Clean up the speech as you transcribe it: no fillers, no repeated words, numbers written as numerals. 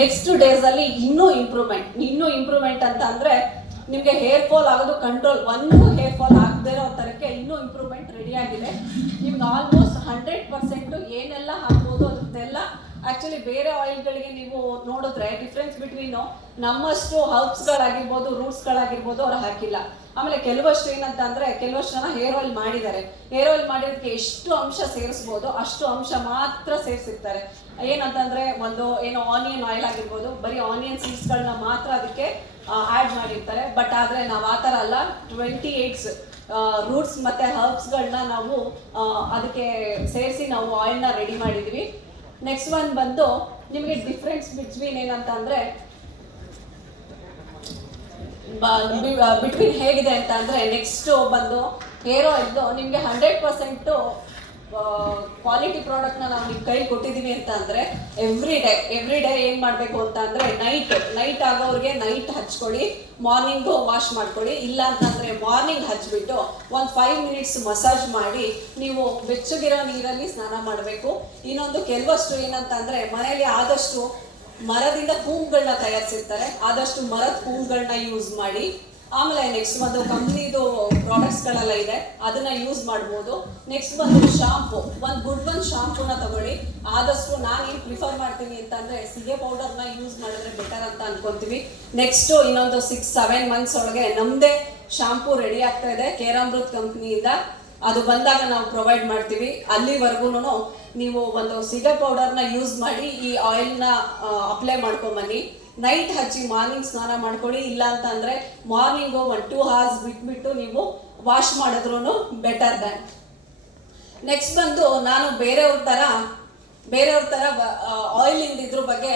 Next days ಅಲ್ಲಿ ಇನ್ನೂ improvement ಅಂತ ಅಂದ್ರೆ ನಿಮಗೆ ಹೇರ್ ಫಾಲ್ ಆಗೋದು ಕಂಟ್ರೋಲ್, ಒಂದು ಹೇರ್ ಫಾಲ್ ಆಗದೇ ಇರೋ ತರಕ್ಕೆ ಇನ್ನೂ ಇಂಪ್ರೂವ್ಮೆಂಟ್ ರೆಡಿ ಆಗಿದೆ. ನಿಮ್ಗೆ ಆಲ್ಮೋಸ್ಟ್ 100% ಏನೆಲ್ಲ ಹಾಕ್ಬೋದು ಅದಕ್ಕೆಲ್ಲ ಆಕ್ಚುಲಿ ಬೇರೆ ಆಯಿಲ್ಗಳಿಗೆ ನೀವು ನೋಡಿದ್ರೆ ಡಿಫ್ರೆನ್ಸ್ ಬಿಟ್ವೀನ್ ನಮ್ಮಷ್ಟು ಹರ್ಬ್ಸ್ಗಳಾಗಿರ್ಬೋದು, ರೂಟ್ಸ್ಗಳಾಗಿರ್ಬೋದು ಅವ್ರು ಹಾಕಿಲ್ಲ. ಆಮೇಲೆ ಕೆಲವಷ್ಟು ಏನಂತ ಅಂದ್ರೆ ಕೆಲವಷ್ಟು ಜನ ಹೇರ್ ಆಯಿಲ್ ಮಾಡಿದ್ದಾರೆ. ಹೇರ್ ಆಯಿಲ್ ಮಾಡಿರೋದಕ್ಕೆ ಎಷ್ಟು ಅಂಶ ಸೇರಿಸ್ಬೋದು ಅಷ್ಟು ಅಂಶ ಮಾತ್ರ ಸೇರಿಸಿರ್ತಾರೆ. ಏನಂತಂದ್ರೆ ಒಂದು ಏನು ಆನಿಯನ್ ಆಯಿಲ್ ಆಗಿರ್ಬೋದು, ಬರೀ ಆನಿಯನ್ ಸೀಡ್ಸ್ಗಳನ್ನ ಮಾತ್ರ ಅದಕ್ಕೆ ಆ್ಯಡ್ ಮಾಡಿರ್ತಾರೆ. ಬಟ್ ಆದರೆ ನಾವು ಆ ಥರ ಅಲ್ಲ, 28 ರೂಟ್ಸ್ ಮತ್ತು ಹರ್ಬ್ಸ್ಗಳನ್ನ ನಾವು ಅದಕ್ಕೆ ಸೇರಿಸಿ ನಾವು ಆಯಿಲ್ನ ರೆಡಿ ಮಾಡಿದ್ವಿ. ನೆಕ್ಸ್ಟ್ ಒನ್ ಬಂದು ನಿಮಗೆ ಡಿಫ್ರೆನ್ಸ್ ಬಿಟ್ವೀನ್ ಏನಂತ ಅಂದರೆ ಬಿಟ್ವೀನ್ ಹೇಗಿದೆ ಅಂತ ಅಂದರೆ ನೆಕ್ಸ್ಟ್ ಬಂದು ಹೇರ್ ಆಯಿಲ್ದು ನಿಮಗೆ 100% ಕ್ವಾಲಿಟಿ ಪ್ರಾಡಕ್ಟ್ನ ನಾವು ನಿಮ್ಮ ಕೈ ಕೊಟ್ಟಿದ್ದೀವಿ ಅಂತ ಅಂದರೆ ಎವ್ರಿ ಡೇ ಏನು ಮಾಡಬೇಕು ಅಂತ ಅಂದರೆ ನೈಟ್ ಆಗೋರಿಗೆ ನೈಟ್ ಹಚ್ಕೊಳ್ಳಿ, ಮಾರ್ನಿಂಗು ವಾಶ್ ಮಾಡ್ಕೊಳ್ಳಿ. ಇಲ್ಲ ಅಂತಂದರೆ ಮಾರ್ನಿಂಗ್ ಹಚ್ಬಿಟ್ಟು ಒಂದು 5 ಮಿನಿಟ್ಸ್ ಮಸಾಜ್ ಮಾಡಿ ನೀವು ಬೆಚ್ಚಗಿರೋ ನೀರಲ್ಲಿ ಸ್ನಾನ ಮಾಡಬೇಕು. ಇನ್ನೊಂದು ಕೆಲವಷ್ಟು ಏನಂತ ಅಂದರೆ ಮನೆಯಲ್ಲಿ ಆದಷ್ಟು ಮರದಿಂದ ಕೂಮ್ಗಳನ್ನ ತಯಾರಿಸಿರ್ತಾರೆ, ಆದಷ್ಟು ಮರದ ಕೂಮ್ಗಳನ್ನ ಯೂಸ್ ಮಾಡಿ. ಆಮೇಲೆ ನೆಕ್ಸ್ಟ್ ಬಂದು ಕಂಪ್ನಿದು ಪ್ರಾಡಕ್ಟ್ಸ್ಗಳೆಲ್ಲ ಇದೆ, ಅದನ್ನ ಯೂಸ್ ಮಾಡ್ಬೋದು. ನೆಕ್ಸ್ಟ್ ಬಂದು ಶಾಂಪು, ಒಂದು ಶಾಂಪೂನ ತಗೊಳ್ಳಿ. ಆದಷ್ಟು ನಾನೇನು ಪ್ರಿಫರ್ ಮಾಡ್ತೀನಿ ಅಂತಂದರೆ ಸಿಗೆ ಪೌಡರ್ನ ಯೂಸ್ ಮಾಡಿದ್ರೆ ಬೆಟರ್ ಅಂತ ಅನ್ಕೊತೀವಿ. ನೆಕ್ಸ್ಟು ಇನ್ನೊಂದು 6-7 ಮಂತ್ಸ್ ಒಳಗೆ ನಮ್ಮದೇ ಶಾಂಪೂ ರೆಡಿ ಆಗ್ತಾ ಇದೆ ಕೇರಾಮೃತ್ ಕಂಪ್ನಿಯಿಂದ. ಅದು ಬಂದಾಗ ನಾವು ಪ್ರೊವೈಡ್ ಮಾಡ್ತೀವಿ. ಅಲ್ಲಿವರೆಗೂ ನೀವು ಒಂದು ಸಿಗೆ ಪೌಡರ್ನ ಯೂಸ್ ಮಾಡಿ ಈ ಆಯಿಲ್ನ ಅಪ್ಲೈ ಮಾಡ್ಕೊಂಬನ್ನಿ. ನೈಟ್ ಹಚ್ಚಿ ಮಾರ್ನಿಂಗ್ ಸ್ನಾನ ಮಾಡ್ಕೊಳ್ಳಿ. ಇಲ್ಲ ಅಂತ ಅಂದರೆ ಮಾರ್ನಿಂಗು 1-2 hours ಬಿಟ್ಬಿಟ್ಟು ನೀವು ವಾಶ್ ಮಾಡಿದ್ರೂ ಬೆಟರ್ ದ್ಯಾನ್. ನೆಕ್ಸ್ಟ್ ಬಂದು ನಾನು ಬೇರೆಯವ್ರ ಥರ ಆಯಿಲ್ ಇದ್ರ ಬಗ್ಗೆ